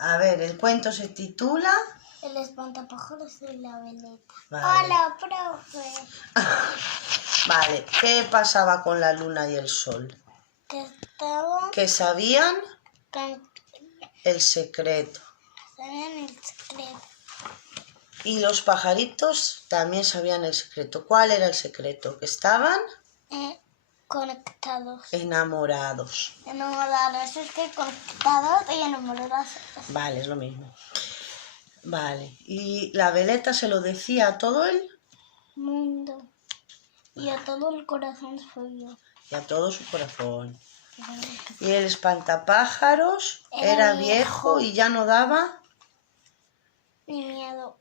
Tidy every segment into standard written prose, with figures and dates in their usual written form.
A ver, el cuento se titula... El espantapájaros de la veleta. Vale. Hola, profe. Vale, ¿qué pasaba con la luna y el sol? Que estaban Que sabían con... el secreto. sabían el secreto. Y los pajaritos también sabían el secreto. ¿Cuál era el secreto? Que estaban Conectados. enamorados. Enamorados. Es que conectados y enamorados. Vale, es lo mismo. Vale, y la veleta se lo decía a todo el Mundo. Y a todo el corazón suyo. y a todo su corazón. Y el espantapájaros era viejo y ya no daba Ni miedo.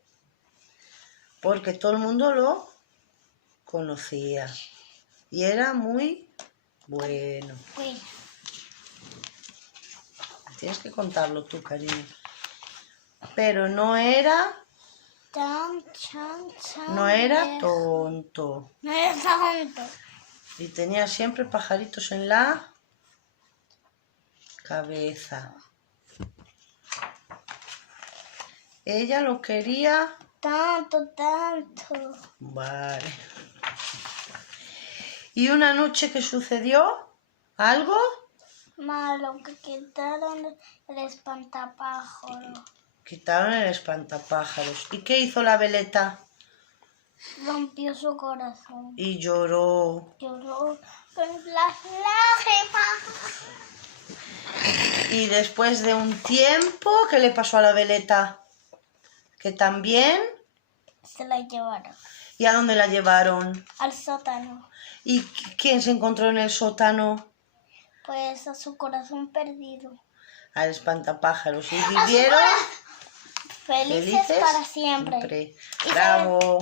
porque todo el mundo lo conocía. Y era muy bueno. Bueno. Tienes que contarlo tú, cariño. Pero no era No era tonto. No era tonto. Y tenía siempre pajaritos en la cabeza. Ella lo quería... Tanto. Vale. ¿Y una noche que sucedió algo? Malo, que quitaron el espantapájaro. Quitaron el espantapájaros. ¿Y qué hizo la veleta? Rompió su corazón. Y lloró. Lloró con las lágrimas. Y después de un tiempo, ¿qué le pasó a la veleta? Que también... Se la llevaron ¿Y a dónde la llevaron? al sótano. ¿Y quién se encontró en el sótano? Pues a su corazón perdido. Al espantapájaros. Y vivieron Felices para siempre. Bravo.